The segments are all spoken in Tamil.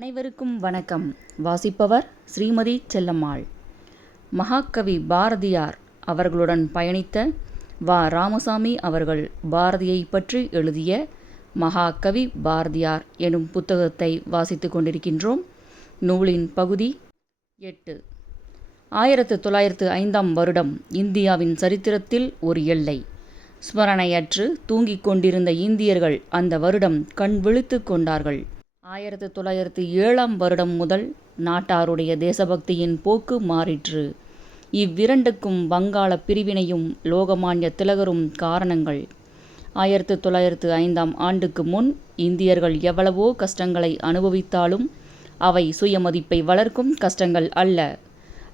அனைவருக்கும் வணக்கம். வாசிப்பவர் ஸ்ரீமதி செல்லம்மாள். மகாகவி பாரதியார் அவர்களுடன் பயணித்த ராமசாமி அவர்கள் பாரதியை பற்றி எழுதிய மகாகவி பாரதியார் எனும் புத்தகத்தை வாசித்து கொண்டிருக்கின்றோம். நூலின் பகுதி 8. 1905 இந்தியாவின் சரித்திரத்தில் ஒரு எல்லை. ஸ்மரணையற்று தூங்கிக் கொண்டிருந்த இந்தியர்கள் அந்த வருடம் கண் விழித்து கொண்டார்கள். 1907 முதல் நாட்டாருடைய தேசபக்தியின் போக்கு மாறிற்று. இவ்விரண்டுக்கும் வங்காள பிரிவினையும் லோகமான்ய திலகரும் காரணங்கள். 1905 முன் இந்தியர்கள் எவ்வளவோ கஷ்டங்களை அனுபவித்தாலும் அவை சுயமதிப்பை வளர்க்கும் கஷ்டங்கள் அல்ல.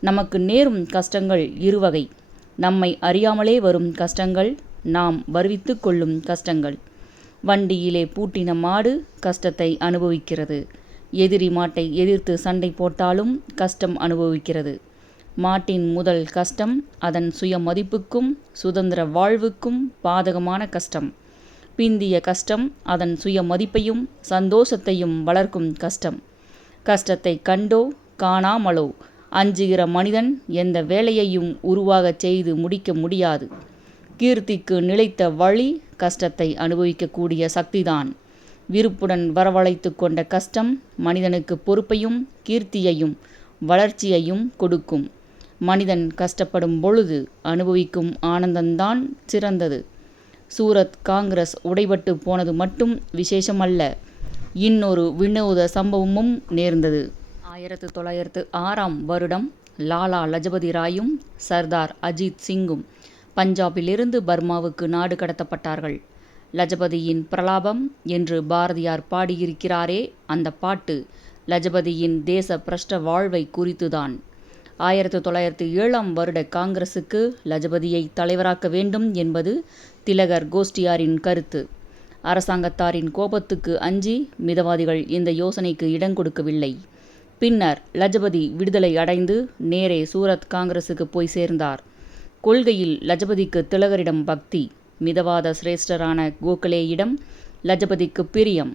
நமக்கு நேரும் கஷ்டங்கள் இருவகை. நம்மை அறியாமலே வரும் கஷ்டங்கள், நாம் வருவித்து கொள்ளும் கஷ்டங்கள். வண்டியிலே பூட்டின மாடு கஷ்டத்தை அனுபவிக்கிறது. எதிரி மாட்டை எதிர்த்து சண்டை போட்டாலும் கஷ்டம் அனுபவிக்கிறது. மாட்டின் முதல் கஷ்டம் அதன் சுய மதிப்புக்கும் சுதந்திர வாழ்வுக்கும் பாதகமான கஷ்டம். பிந்திய கஷ்டம் அதன் சுய மதிப்பையும் சந்தோஷத்தையும் வளர்க்கும் கஷ்டம். கஷ்டத்தை கண்டோ காணாமலோ அஞ்சுகிற மனிதன் எந்த வேலையையும் உருவாகச் செய்து முடிக்க முடியாது. கீர்த்திக்கு நிலைத்த வழி கஷ்டத்தை அனுபவிக்கக்கூடிய சக்திதான். விருப்புடன் வரவழைத்து கொண்ட கஷ்டம் மனிதனுக்கு பொறுப்பையும் கீர்த்தியையும் வளர்ச்சியையும் கொடுக்கும். மனிதன் கஷ்டப்படும் பொழுது அனுபவிக்கும் ஆனந்தந்தான் சிறந்தது. சூரத் காங்கிரஸ் உடைபட்டு போனது மட்டும் விசேஷமல்ல, இன்னொரு வினோத சம்பவமும் நேர்ந்தது. 1906 லாலா லஜபதி ராயும் சர்தார் அஜித் சிங்கும் பஞ்சாபிலிருந்து பர்மாவுக்கு நாடு கடத்தப்பட்டார்கள். லஜபதியின் பிரலாபம் என்று பாரதியார் பாடியிருக்கிறாரே, அந்த பாட்டு லஜபதியின் தேச பிரஷ்ட வாழ்வை குறித்துதான். 1907 காங்கிரசுக்கு லஜபதியை தலைவராக்க வேண்டும் என்பது திலகர் கோஷ்டியாரின் கருத்து. அரசாங்கத்தாரின் கோபத்துக்கு அஞ்சி மிதவாதிகள் இந்த யோசனைக்கு இடம் கொடுக்கவில்லை. பின்னர் லஜபதி விடுதலை அடைந்து நேரே சூரத் காங்கிரசுக்கு போய் சேர்ந்தார். கொள்கையில் லஜபதிக்கு திலகரிடம் பக்தி, மிதவாத சிரேஷ்டரான கோகலேயிடம் லஜபதிக்கு பிரியம்.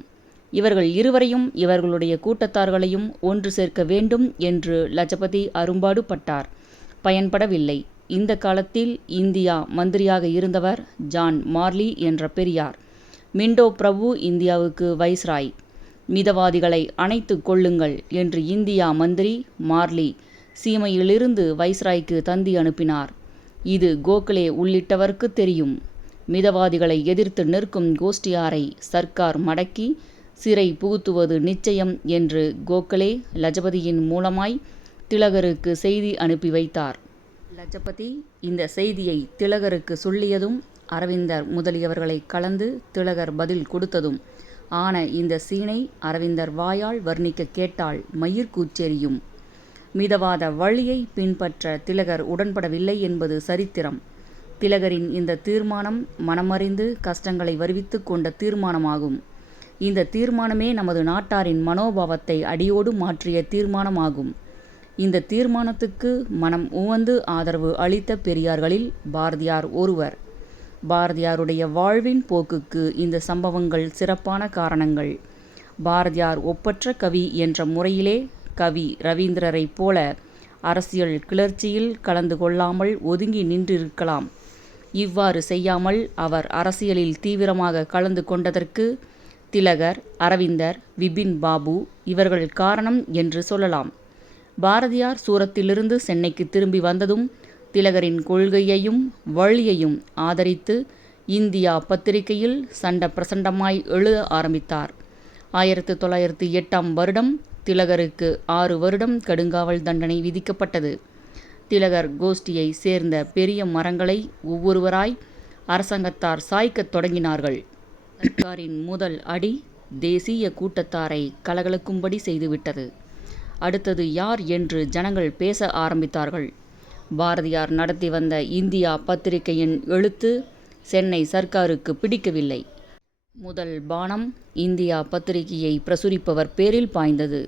இவர்கள் இருவரையும் இவர்களுடைய கூட்டத்தார்களையும் ஒன்று சேர்க்க வேண்டும் என்று லஜபதி அரும்பாடு பட்டார். பயன்படவில்லை. இந்த காலத்தில் இந்தியா மந்திரியாக இருந்தவர் ஜான் மார்லி என்ற பெரியார். மிண்டோ பிரபு இந்தியாவுக்கு வைஸ்ராய். மிதவாதிகளை அணைத்து கொள்ளுங்கள் என்று இந்தியா மந்திரி மார்லி சீமையிலிருந்து வைஸ்ராய்க்கு தந்தி அனுப்பினார். இது கோகலே உள்ளிட்டவர்க்கு தெரியும். மிதவாதிகளை எதிர்த்து நிற்கும் கோஷ்டியாரை சர்க்கார் மடக்கி சிறை புகுத்துவது நிச்சயம் என்று கோகலே லஜபதியின் மூலமாய் திலகருக்கு செய்தி அனுப்பி வைத்தார். லஜபதி இந்த செய்தியை திலகருக்கு சொல்லியதும் அரவிந்தர் முதலியவர்களை கலந்து திலகர் பதில் கொடுத்ததும் ஆன இந்த சீனை அரவிந்தர் வாயால் வர்ணிக்க கேட்டால் மயிர்கூச்செறியும். மிதவாத வழியை பின்பற்ற திலகர் உடன்படவில்லை என்பது சரித்திரம். திலகரின் இந்த தீர்மானம் மனமறிந்து கஷ்டங்களை வருவித்து கொண்ட தீர்மானமாகும். இந்த தீர்மானமே நமது நாட்டாரின் மனோபாவத்தை அடியோடு மாற்றிய தீர்மானமாகும். இந்த தீர்மானத்துக்கு மனம் உவந்து ஆதரவு அளித்த பெரியார்களில் பாரதியார் ஒருவர். பாரதியாருடைய வாழ்வின் போக்குக்கு இந்த சம்பவங்கள் சிறப்பான காரணங்கள். பாரதியார் ஒப்பற்ற கவி என்ற முறையிலே கவி ரவீந்திரரைப் போல அரசியல் கிளர்ச்சியில் கலந்து கொள்ளாமல் ஒதுங்கி நின்றிருக்கலாம். இவ்வாறு செய்யாமல் அவர் அரசியலில் தீவிரமாக கலந்து கொண்டதற்கு திலகர், அரவிந்தர், விபின் பாபு இவர்கள் காரணம் என்று சொல்லலாம். பாரதியார் சூரத்திலிருந்து சென்னைக்கு திரும்பி வந்ததும் திலகரின் கொள்கையையும் வழியையும் ஆதரித்து இந்தியா பத்திரிகையில் சண்ட பிரசண்டமாய் எழுத ஆரம்பித்தார். 1908 திலகருக்கு 6 வருடம் கடுங்காவல் தண்டனை விதிக்கப்பட்டது. திலகர் கோஷ்டியை சேர்ந்த பெரிய மரங்களை ஒவ்வொருவராய் அரசாங்கத்தார் சாய்க்கத் தொடங்கினார்கள். சர்க்காரின் முதல் அடி தேசிய கூட்டத்தாரை கலகலக்கும்படி செய்துவிட்டது. அடுத்தது யார் என்று ஜனங்கள் பேச ஆரம்பித்தார்கள். பாரதியார் நடத்தி வந்த இந்தியா பத்திரிகையின் எழுத்து சென்னை சர்க்காருக்கு பிடிக்கவில்லை. முதல் பானம் இந்தியா பத்திரிகையை பிரசுரிப்பவர் பேரில் பாய்ந்தது.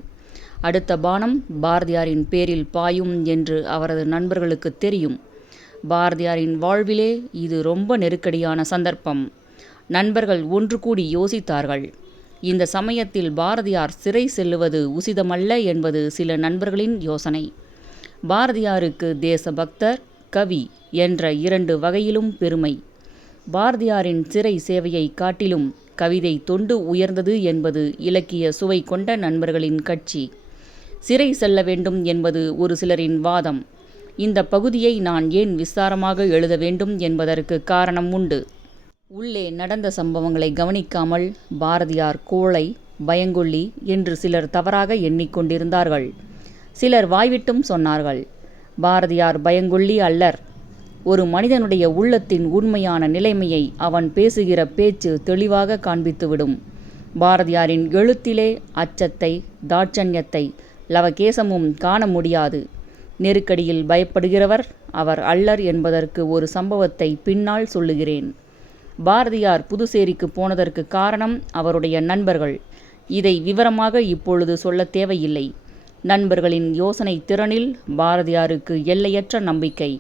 அடுத்த பானம் பாரதியாரின் பேரில் பாயும் என்று அவரது நண்பர்களுக்கு தெரியும். பாரதியாரின் வாழ்விலே இது ரொம்ப நெருக்கடியான சந்தர்ப்பம். நண்பர்கள் ஒன்று கூடி யோசித்தார்கள். இந்த சமயத்தில் பாரதியார் சிறை செல்லுவது உசிதமல்ல என்பது சில நண்பர்களின் யோசனை. பாரதியாருக்கு தேசபக்தர், கவி என்ற 2 வகையிலும் பெருமை. பாரதியாரின் சிறை சேவையை காட்டிலும் கவிதை தொண்டு உயர்ந்தது என்பது இலக்கிய சுவை கொண்ட நண்பர்களின் கட்சி. சிறை செல்ல வேண்டும் என்பது ஒரு சிலரின் வாதம். இந்த பகுதியை நான் ஏன் விஸ்தாரமாக எழுத வேண்டும் என்பதற்கு காரணம் உண்டு. உள்ளே நடந்த சம்பவங்களை கவனிக்காமல் பாரதியார் கோழை, பயங்கொள்ளி என்று சிலர் தவறாக எண்ணிக்கொண்டிருந்தார்கள். சிலர் வாய்விட்டும் சொன்னார்கள். பாரதியார் பயங்கொள்ளி அல்லர். ஒரு மனிதனுடைய உள்ளத்தின் உண்மையான நிலைமையை அவன் பேசுகிற பேச்சு தெளிவாக காண்பித்துவிடும். பாரதியாரின் எழுத்திலே அச்சத்தை, தாட்சண்யத்தை, லவகேசமும் காண முடியாது. நெருக்கடியில் பயப்படுகிறவர் அவர் அல்லர் என்பதற்கு ஒரு சம்பவத்தை பின்னால் சொல்லுகிறேன். பாரதியார் புதுச்சேரிக்கு போனதற்கு காரணம் அவருடைய நண்பர்கள். இதை விவரமாக இப்பொழுது சொல்ல தேவையில்லை. நண்பர்களின் யோசனை திறனில் பாரதியாருக்கு எல்லையற்ற நம்பிக்கை.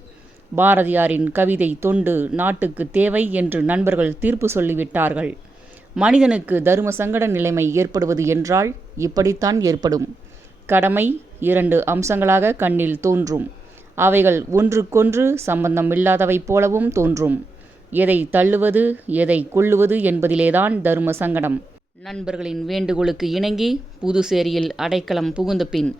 பாரதியாரின் கவிதை தொண்டு நாட்டுக்கு தேவை என்று நண்பர்கள் தீர்ப்பு சொல்லிவிட்டார்கள். மனிதனுக்கு தர்ம சங்கட நிலைமை ஏற்படுவது என்றால் இப்படித்தான் ஏற்படும். கடமை 2 அம்சங்களாக கண்ணில் தோன்றும். அவைகள் ஒன்றுக்கொன்று சம்பந்தமில்லாதவை போலவும் தோன்றும். எதை தள்ளுவது, எதை கொள்ளுவது என்பதிலேதான் தர்ம சங்கடம். நண்பர்களின் வேண்டுகோளுக்கு இணங்கி புதுச்சேரியில் அடைக்கலம் புகுந்த பின்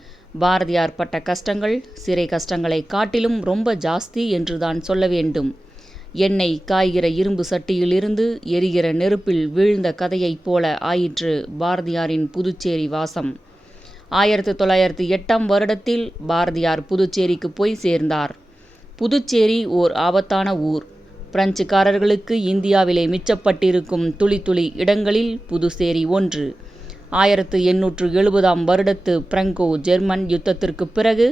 பாரதியார் பட்ட கஷ்டங்கள் சிறை கஷ்டங்களை காட்டிலும் ரொம்ப ஜாஸ்தி என்றுதான் சொல்ல வேண்டும். எண்ணெய் காய்கிற இரும்பு சட்டியிலிருந்து எரிகிற நெருப்பில் வீழ்ந்த கதையைப் போல ஆயிற்று பாரதியாரின் புதுச்சேரி வாசம். 1908ஆம் வருடத்தில் பாரதியார் புதுச்சேரிக்கு போய் சேர்ந்தார். புதுச்சேரி ஓர் ஆபத்தான ஊர். பிரெஞ்சுக்காரர்களுக்கு இந்தியாவிலே மிச்சப்பட்டிருக்கும் துளி துளி இடங்களில் புதுச்சேரி ஒன்று. 1870ஆம் வருடத்து பிராங்கோ ஜெர்மன் யுத்தத்திற்கு பிறகு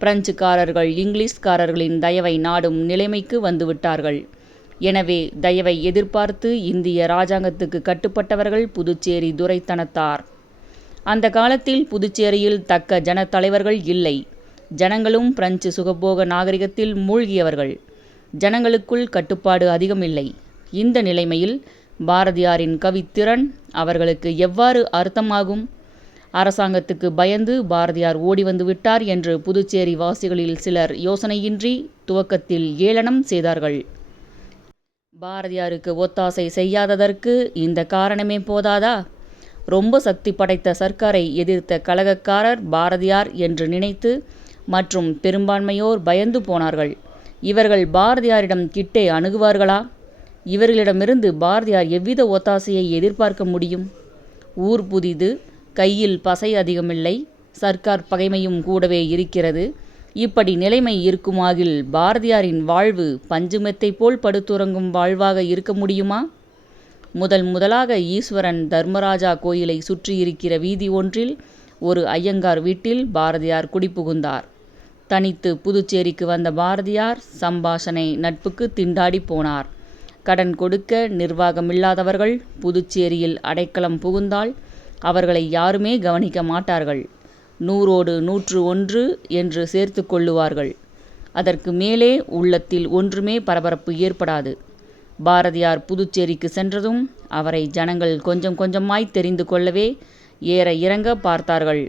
பிரெஞ்சுக்காரர்கள் இங்கிலீஷ்காரர்களின் தயவை நாடும் நிலைமைக்கு வந்துவிட்டார்கள். எனவே தயவை எதிர்பார்த்து இந்திய இராஜாங்கத்துக்கு கட்டுப்பட்டவர்கள் புதுச்சேரி துரைத்தனத்தார். அந்த காலத்தில் புதுச்சேரியில் தக்க ஜனத்தலைவர்கள் இல்லை. ஜனங்களும் பிரெஞ்சு சுகபோக நாகரிகத்தில் மூழ்கியவர்கள். ஜனங்களுக்குள் கட்டுப்பாடு அதிகமில்லை. இந்த நிலைமையில் பாரதியாரின் கவித்திறன் அவர்களுக்கு எவ்வாறு அர்த்தமாகும்? அரசாங்கத்துக்கு பயந்து பாரதியார் ஓடி வந்து விட்டார் என்று புதுச்சேரி வாசிகளில் சிலர் யோசனையின்றி துவக்கத்தில் ஏளனம் செய்தார்கள். பாரதியாருக்கு ஒத்தாசை செய்யாததற்கு இந்த காரணமே போதாதா? ரொம்ப சக்தி படைத்த சர்க்காரை எதிர்த்த கலகக்காரர் பாரதியார் என்று நினைத்து மற்றும் பெரும்பான்மையோர் பயந்து போனார்கள். இவர்கள் பாரதியாரிடம் கிட்டே அணுகுவார்களா? இவர்களிடமிருந்து பாரதியார் எவ்வித ஒத்தாசையை எதிர்பார்க்க முடியும்? ஊர் புதிது, கையில் பசை அதிகமில்லை, சர்க்கார் பகைமையும் கூடவே இருக்கிறது. இப்படி நிலைமை இருக்குமாகில் பாரதியாரின் வாழ்வு பஞ்சுமெத்தை போல் படுத்துறங்கும் வாழ்வாக இருக்க முடியுமா? முதலாக ஈஸ்வரன் தர்மராஜா கோயிலை சுற்றியிருக்கிற வீதி ஒன்றில் ஒரு ஐயங்கார் வீட்டில் பாரதியார் குடிபுகுந்தார். தனித்து புதுச்சேரிக்கு வந்த பாரதியார் சம்பாஷணை நட்புக்கு திண்டாடி போனார். கடன் கொடுக்க நிர்வாகமில்லாதவர்கள் புதுச்சேரியில் அடைக்கலம் புகுந்தால் அவர்களை யாருமே கவனிக்க மாட்டார்கள். 100ஓடு 101 என்று சேர்த்து கொள்ளுவார்கள். அதற்கு மேலே உள்ளத்தில் ஒன்றுமே பரபரப்பு ஏற்படாது. பாரதியார் புதுச்சேரிக்கு சென்றதும் அவரை ஜனங்கள் கொஞ்சம் கொஞ்சமாய் தெரிந்து கொள்ளவே ஏற இறங்க பார்த்தார்கள்.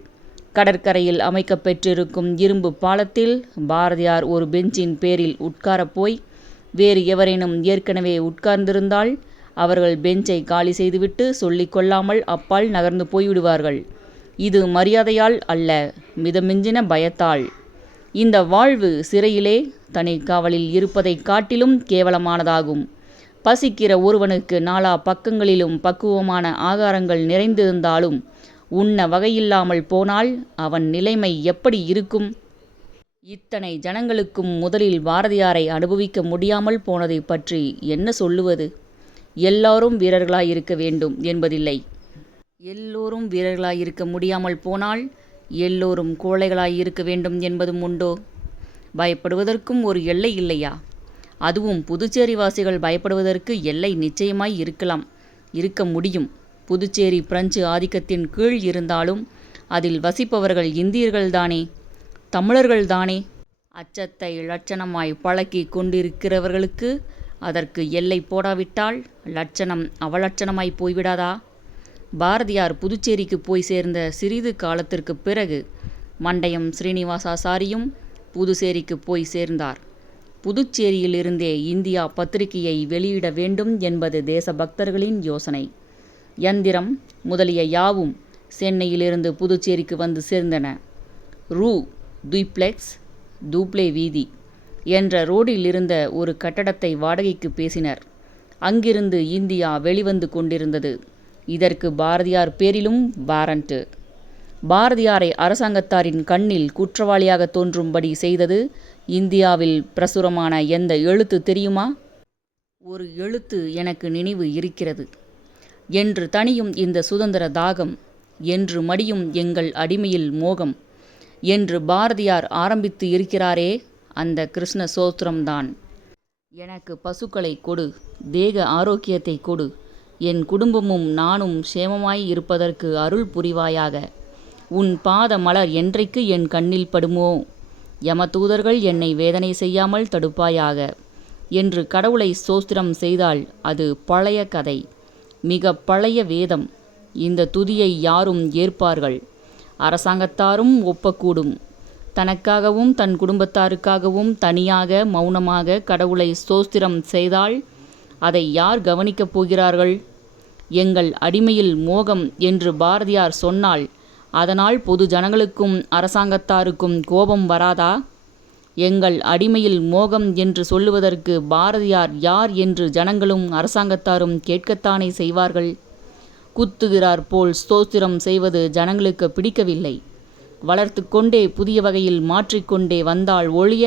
கடற்கரையில் அமைக்கப்பெற்றிருக்கும் இரும்பு பாலத்தில் பாரதியார் ஒரு பெஞ்சின் பேரில் உட்காரப் போய் வேறு எவரேனும் ஏற்கனவே உட்கார்ந்திருந்தால் அவர்கள் பெஞ்சை காலி செய்துவிட்டு சொல்லிக் கொள்ளாமல் அப்பால் நகர்ந்து போய்விடுவார்கள். இது மரியாதையால் அல்ல, மிதமிஞ்சின பயத்தால். இந்த வாழ்வு சிறையிலே தனி காவலில் இருப்பதைக் காட்டிலும் கேவலமானதாகும். பசிக்கிற ஒருவனுக்கு 4 பக்கங்களிலும் பக்குவமான ஆகாரங்கள் நிறைந்திருந்தாலும் உண்ண வகையில்லாமல் போனால் அவன் நிலைமை எப்படி இருக்கும்? இத்தனை ஜனங்களுக்கும் முதலில் பாரதியாரை அனுபவிக்க முடியாமல் போனதை பற்றி என்ன சொல்லுவது? எல்லாரும் வீரர்களாயிருக்க வேண்டும் என்பதில்லை. எல்லோரும் வீரர்களாயிருக்க முடியாமல் போனால் எல்லோரும் கோழைகளாயிருக்க வேண்டும் என்பதும் உண்டோ? பயப்படுவதற்கும் ஒரு எல்லை இல்லையா? அதுவும் புதுச்சேரி வாசிகள் பயப்படுவதற்கு எல்லை நிச்சயமாய் இருக்க முடியும். புதுச்சேரி பிரெஞ்சு ஆதிக்கத்தின் கீழ் இருந்தாலும் அதில் வசிப்பவர்கள் இந்தியர்கள்தானே, தமிழர்கள்தானே. அச்சத்தை லட்சணமாய் பழக்கி கொண்டிருக்கிறவர்களுக்கு அதற்கு எல்லை போடாவிட்டால் லட்சணம் அவலட்சணமாய் போய்விடாதா? பாரதியார் புதுச்சேரிக்கு போய் சேர்ந்த சிறிது காலத்திற்கு பிறகு மண்டையம் ஸ்ரீனிவாசாசாரியும் புதுச்சேரிக்கு போய் சேர்ந்தார். புதுச்சேரியிலிருந்தே இந்தியா பத்திரிகையை வெளியிட வேண்டும் என்பது தேசபக்தர்களின் யோசனை. யந்திரம் முதலிய யாவும் சென்னையிலிருந்து புதுச்சேரிக்கு வந்து சேர்ந்தன. ரூ. துய்ப்ளெக்ஸ் தூப்ளே வீதி என்ற ரோடில் இருந்த ஒரு கட்டடத்தை வாடகைக்கு பேசினர். அங்கிருந்து இந்தியா வெளிவந்து கொண்டிருந்தது. இதற்கு பாரதியார் பேரிலும் வாரண்ட். பாரதியாரை அரசாங்கத்தாரின் கண்ணில் குற்றவாளியாக தோன்றும்படி செய்தது இந்தியாவில் பிரசுரமான எந்த எழுத்து தெரியுமா? ஒரு எழுத்து எனக்கு நினைவு இருக்கிறது. என்று தனியும் இந்த சுதந்திர தாகம், என்று மடியும் எங்கள் அடிமையில் மோகம் என்று பாரதியார் ஆரம்பித்து இருக்கிறாரே, அந்த கிருஷ்ண சோத்திரம்தான். எனக்கு பசுக்களை கொடு, தேக ஆரோக்கியத்தை கொடு, என் குடும்பமும் நானும் சேமமாய் இருப்பதற்கு அருள் புரிவாயாக. உன் பாத மலர் என்றைக்கு என் கண்ணில் படுமோ, யமதூதர்கள் என்னை வேதனை செய்யாமல் தடுப்பாயாக என்று கடவுளை ஸ்தோத்திரம் செய்தால் அது பழைய கதை, மிக பழைய வேதம். இந்த துதியை யாரும் ஏற்பார்கள். அரசாங்கத்தாரும் ஒப்பக்கூடும். தனக்காகவும் தன் குடும்பத்தாருக்காகவும் தனியாக மௌனமாக கடவுளை ஸ்தோத்திரம் செய்தால் அதை யார் கவனிக்கப் போகிறார்கள்? எங்கள் அடிமையில் மோகம் என்று பாரதியார் சொன்னால் அதனால் பொது ஜனங்களுக்கும் அரசாங்கத்தாருக்கும் கோபம் வராதா? எங்கள் அடிமையில் மோகம் என்று சொல்லுவதற்கு பாரதியார் யார் என்று ஜனங்களும் அரசாங்கத்தாரும் கேட்கத்தானே செய்வார்கள். குத்துகிறார் போல் ஸ்தோத்திரம் செய்வது ஜனங்களுக்கு பிடிக்கவில்லை. வளர்த்து கொண்டே புதிய வகையில் மாற்றிக்கொண்டே வந்தால் ஒழிய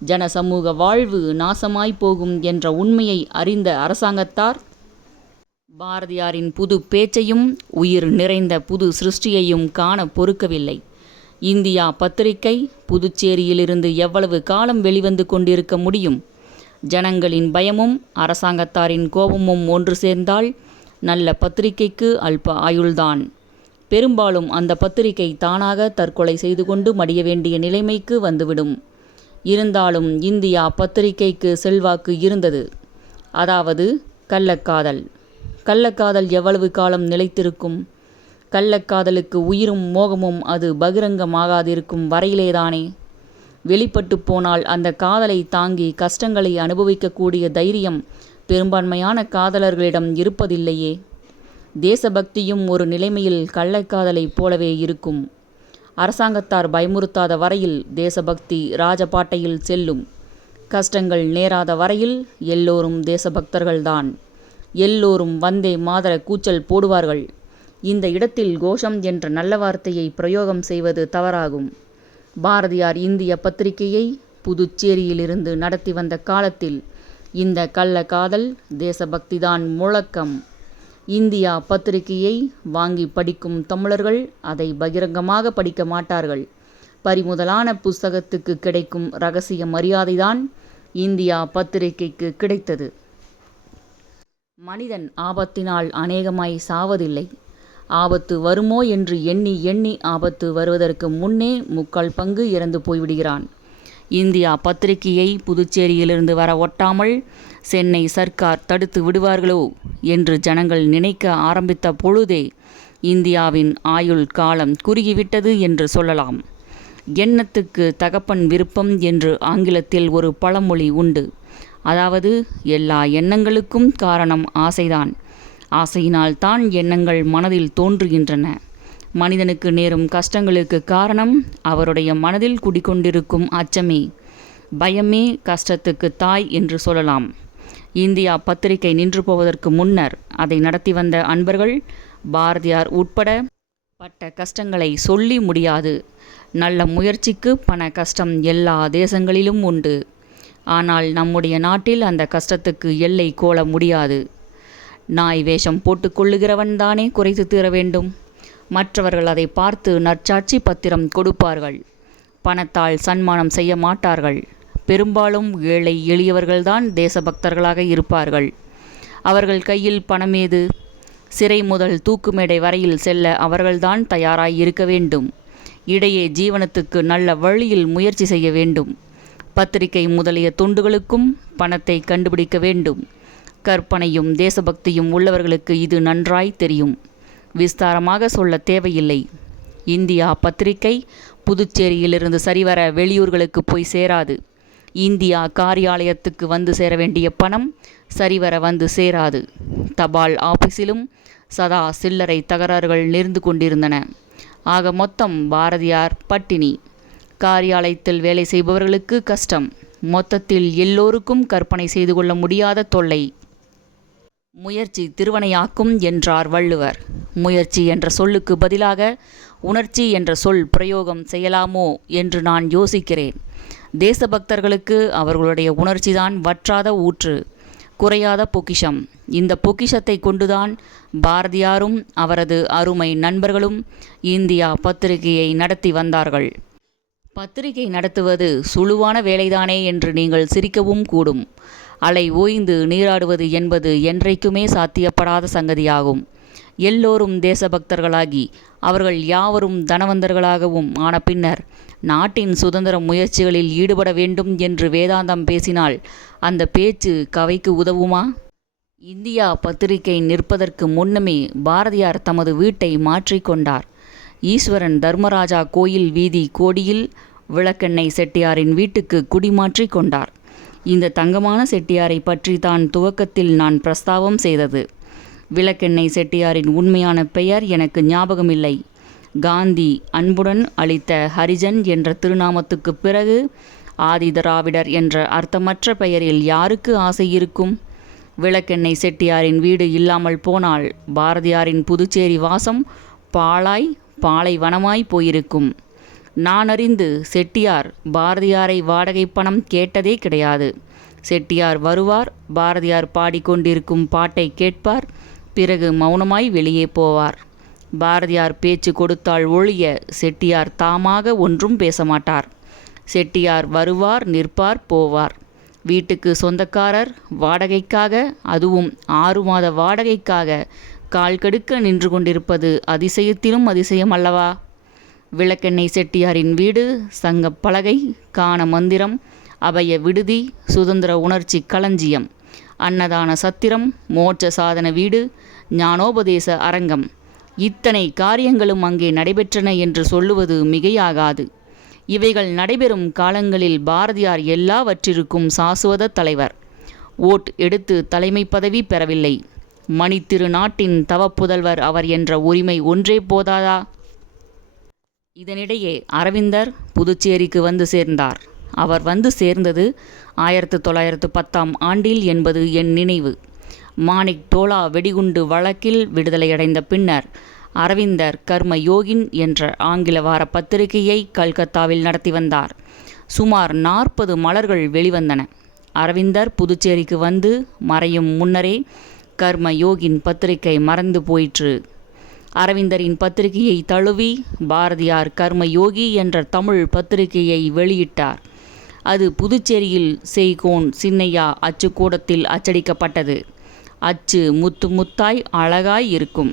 ஜன சமூக வாழ்வு நாசமாய் போகும் என்ற உண்மையை அறிந்த அரசாங்கத்தார் பாரதியாரின் புது பேச்சையும் உயிர் நிறைந்த புது சிருஷ்டியையும் காண பொறுக்கவில்லை. இந்தியா பத்திரிகை புதுச்சேரியிலிருந்து எவ்வளவு காலம் வெளிவந்து கொண்டிருக்க முடியும்? ஜனங்களின் பயமும் அரசாங்கத்தாரின் கோபமும் ஒன்று சேர்ந்தால் நல்ல பத்திரிகைக்கு அல்ப ஆயுள்தான். பெரும்பாலும் அந்த பத்திரிகை தானாக தற்கொலை செய்து கொண்டு மடிய வேண்டிய நிலைமைக்கு வந்துவிடும். இருந்தாலும் இந்தியா பத்திரிகைக்கு செல்வாக்கு இருந்தது. அதாவது கள்ளக்காதல். கள்ளக்காதல் எவ்வளவு காலம் நிலைத்திருக்கும்? கள்ளக்காதலுக்கு உயிரும் மோகமும் அது பகிரங்கமாகாதிருக்கும் வரையிலேதானே. வெளிப்பட்டு போனால் அந்த காதலை தாங்கி கஷ்டங்களை அனுபவிக்கக்கூடிய தைரியம் பெரும்பான்மையான காதலர்களிடம் இருப்பதில்லையே. தேசபக்தியும் ஒரு நிலைமையில் கள்ளக்காதலைப் போலவே இருக்கும். அரசாங்கத்தார் பயமுறுத்தாத வரையில் தேசபக்தி ராஜபாட்டையில் செல்லும். கஷ்டங்கள் நேராத வரையில் எல்லோரும் தேசபக்தர்கள்தான். எல்லோரும் வந்தே மாதர கூச்சல் போடுவார்கள். இந்த இடத்தில் கோஷம் என்ற நல்ல வார்த்தையை பிரயோகம் செய்வது தவறாகும். பாரதியார் இந்திய பத்திரிகையை புதுச்சேரியிலிருந்து நடத்தி வந்த காலத்தில் இந்த கள்ள காதல் தேசபக்திதான் முழக்கம். இந்தியா பத்திரிகையை வாங்கி படிக்கும் தமிழர்கள் அதை பகிரங்கமாக படிக்க மாட்டார்கள். பறிமுதலான புஸ்தகத்துக்கு கிடைக்கும் இரகசிய மரியாதைதான் இந்தியா பத்திரிகைக்கு கிடைத்தது. மனிதன் ஆபத்தினால் அநேகமாய் சாவதில்லை. ஆபத்து வருமோ என்று எண்ணி எண்ணி ஆபத்து வருவதற்கு முன்னே 3/4 பங்கு இறந்து போய்விடுகிறான். இந்தியா பத்திரிகையை புதுச்சேரியிலிருந்து வர ஒட்டாமல் சென்னை சர்க்கார் தடுத்து விடுவார்களோ என்று ஜனங்கள் நினைக்க ஆரம்பித்த பொழுதே இந்தியாவின் ஆயுள் காலம் குறுகிவிட்டது என்று சொல்லலாம். எண்ணத்துக்கு தகப்பன் விருப்பம் என்று ஆங்கிலத்தில் ஒரு பழமொழி உண்டு. அதாவது எல்லா எண்ணங்களுக்கும் காரணம் ஆசைதான். ஆசையினால் தான் எண்ணங்கள் மனதில் தோன்றுகின்றன. மனிதனுக்கு நேரும் கஷ்டங்களுக்கு காரணம் அவருடைய மனதில் குடிக்கொண்டிருக்கும் அச்சமே. பயமே கஷ்டத்துக்கு தாய் என்று சொல்லலாம். இந்தியா பத்திரிகை நின்று போவதற்கு முன்னர் அதை நடத்தி வந்த அன்பர்கள் பாரதியார் உட்பட பட்ட கஷ்டங்களை சொல்லி முடியாது. நல்ல முயற்சிக்கு பண கஷ்டம் எல்லா தேசங்களிலும் உண்டு. ஆனால் நம்முடைய நாட்டில் அந்த கஷ்டத்துக்கு எல்லை கோல முடியாது. நாய் வேஷம் போட்டு கொள்ளுகிறவன் தானே குறைத்து தீர வேண்டும். மற்றவர்கள் அதை பார்த்து நற்சாட்சி பத்திரம் கொடுப்பார்கள். பணத்தால் சன்மானம் செய்ய மாட்டார்கள். பெரும்பாலும் ஏழை எளியவர்கள்தான் தேசபக்தர்களாக இருப்பார்கள். அவர்கள் கையில் பணமேது? சிறை முதல் தூக்குமேடை வரையில் செல்ல அவர்கள்தான் தயாராய் இருக்க வேண்டும். இடையே ஜீவனத்துக்கு நல்ல வழியில் முயற்சி செய்ய வேண்டும். பத்திரிகை முதலிய தொண்டுகளுக்கும் பணத்தை கண்டுபிடிக்க வேண்டும். கற்பனையும் தேசபக்தியும் உள்ளவர்களுக்கு இது நன்றாய் தெரியும். விஸ்தாரமாக சொல்ல தேவையில்லை. இந்தியா பத்திரிகை புதுச்சேரியிலிருந்து சரிவர வெளியூர்களுக்கு போய் சேராது. இந்தியா காரியாலயத்துக்கு வந்து சேர வேண்டிய பணம் சரிவர வந்து சேராது. தபால் ஆபீஸிலும் சதா சில்லறை தகராறுகள் நேர்ந்து கொண்டிருந்தன. ஆக மொத்தம் பாரதியார் பட்டினி. காரியாலயத்தில் வேலை செய்பவர்களுக்கு கஷ்டம். மொத்தத்தில் எல்லோருக்கும் கற்பனை செய்து கொள்ள முடியாத தொல்லை. முயற்சி திருவனையாக்கும் என்றார் வள்ளுவர். முயற்சி என்ற சொல்லுக்கு பதிலாக உணர்ச்சி என்ற சொல் பிரயோகம் செய்யலாமோ என்று நான் யோசிக்கிறேன். தேசபக்தர்களுக்கு அவர்களுடைய உணர்ச்சிதான் வற்றாத ஊற்று, குறையாத பொக்கிஷம். இந்த பொக்கிஷத்தை கொண்டுதான் பாரதியாரும் அவரது அருமை நண்பர்களும் இந்தியா பத்திரிகையை நடத்தி வந்தார்கள். பத்திரிகை நடத்துவது சுழுவான வேலைதானே என்று நீங்கள் சிரிக்கவும் கூடும். அலை ஓய்ந்து நீராடுவது என்பது என்றைக்குமே சாத்தியப்படாத சங்கதியாகும். எல்லோரும் தேசபக்தர்களாகி அவர்கள் யாவரும் தனவந்தர்களாகவும் ஆன பின்னர் நாட்டின் சுதந்திர முயற்சிகளில் ஈடுபட வேண்டும் என்று வேதாந்தம் பேசினால் அந்த பேச்சு கவைக்கு உதவுமா? இந்தியா பத்திரிகை நிற்பதற்கு முன்னமே பாரதியார் தமது வீட்டை மாற்றிக்கொண்டார். ஈஸ்வரன் தர்மராஜா கோயில் வீதி கோடியில் விளக்கெண்ணெய் செட்டியாரின் வீட்டுக்கு குடிமாற்றி கொண்டார். இந்த தங்கமான செட்டியாரை பற்றி தான் துவக்கத்தில் நான் பிரஸ்தாபம் செய்தது. விளக்கெண்ணெய் செட்டியாரின் உண்மையான பெயர் எனக்கு ஞாபகமில்லை. காந்தி அன்புடன் அளித்த ஹரிஜன் என்ற திருநாமத்துக்கு பிறகு ஆதி திராவிடர் என்ற அர்த்தமற்ற பெயரில் யாருக்கு ஆசை இருக்கும்? விளக்கெண்ணெய் செட்டியாரின் வீடு இல்லாமல் போனால் பாரதியாரின் புதுச்சேரி வாசம் பாலைவனமாய் போயிருக்கும். நான் அறிந்து செட்டியார் பாரதியாரை வாடகை பணம் கேட்டதே கிடையாது. செட்டியார் வருவார், பாரதியார் பாடிக்கொண்டிருக்கும் பாட்டை கேட்பார், பிறகு மௌனமாய் வெளியே போவார். பாரதியார் பேச்சு கொடுத்தால் ஒழிய செட்டியார் தாமாக ஒன்றும் பேச மாட்டார். செட்டியார் வருவார், நிற்பார், போவார். வீட்டுக்கு சொந்தக்காரர் வாடகைக்காக, அதுவும் 6 மாத வாடகைக்காக கால் கடுக்க நின்று கொண்டிருப்பது அதிசயத்திலும் அதிசயம் அல்லவா? விளக்கெண்ணெய் செட்டியாரின் வீடு சங்கப் பலகை, காண மந்திரம், அபய விடுதி, சுதந்திர உணர்ச்சி களஞ்சியம், அன்னதான சத்திரம், மோட்ச சாதன வீடு, ஞானோபதேச அரங்கம், இத்தனை காரியங்களும் அங்கே நடைபெற்றன என்று சொல்லுவது மிகையாகாது. இவைகள் நடைபெறும் காலங்களில் பாரதியார் எல்லாவற்றிற்கும் சாசுவத தலைவர். ஓட் எடுத்து தலைமை பதவி பெறவில்லை. மணித்திரு நாட்டின் தவப்புதல்வர் அவர் என்ற உரிமை ஒன்றே போதாதா? இதனிடையே அரவிந்தர் புதுச்சேரிக்கு வந்து சேர்ந்தார். அவர் வந்து சேர்ந்தது 1910ஆம் ஆண்டில் என்பது என் நினைவு. மாணிக் டோலா வெடிகுண்டு வழக்கில் விடுதலையடைந்த பின்னர் அரவிந்தர் கர்ம யோகின் என்ற ஆங்கில வார பத்திரிகையை கல்கத்தாவில் நடத்தி வந்தார். சுமார் 40 மலர்கள் வெளிவந்தன. அரவிந்தர் புதுச்சேரிக்கு வந்து மறையும் முன்னரே கர்ம யோகின் பத்திரிகை மறந்து போயிற்று. அரவிந்தரின் பத்திரிகையை தழுவி பாரதியார் கர்ம யோகி என்ற தமிழ் பத்திரிகையை வெளியிட்டார். அது புதுச்சேரியில் செய்கோன் சின்னையா அச்சுக்கூடத்தில் அச்சடிக்கப்பட்டது. அச்சு முத்து முத்தாய் அழகாய் இருக்கும்.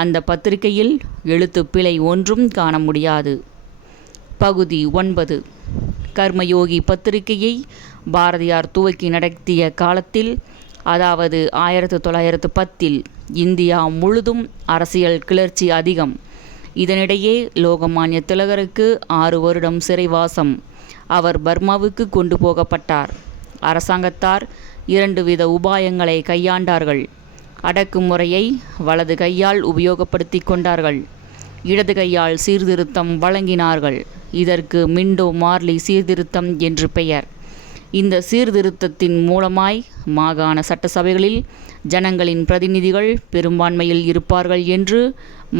அந்த பத்திரிகையில் எழுத்து பிழை ஒன்றும் காண முடியாது. பகுதி 9. கர்மயோகி பத்திரிகையை பாரதியார் துவக்கி நடத்திய காலத்தில், அதாவது 1910இல் இந்தியா முழுதும் அரசியல் கிளர்ச்சி அதிகம். இதனிடையே லோகமான்ய திலகருக்கு 6 வருடம் சிறைவாசம். அவர் பர்மாவுக்கு கொண்டு போகப்பட்டார். அரசாங்கத்தார் 2 வித உபாயங்களை கையாண்டார்கள். அடக்குமுறையை வலது கையால் உபயோகப்படுத்தி கொண்டார்கள். இடது கையால் சீர்திருத்தம் வழங்கினார்கள். இதற்கு மிண்டோ மார்லி சீர்திருத்தம் என்று பெயர். இந்த சீர்திருத்தத்தின் மூலமாய் மாகாண சட்டசபைகளில் ஜனங்களின் பிரதிநிதிகள் பெரும்பான்மையில் இருப்பார்கள் என்று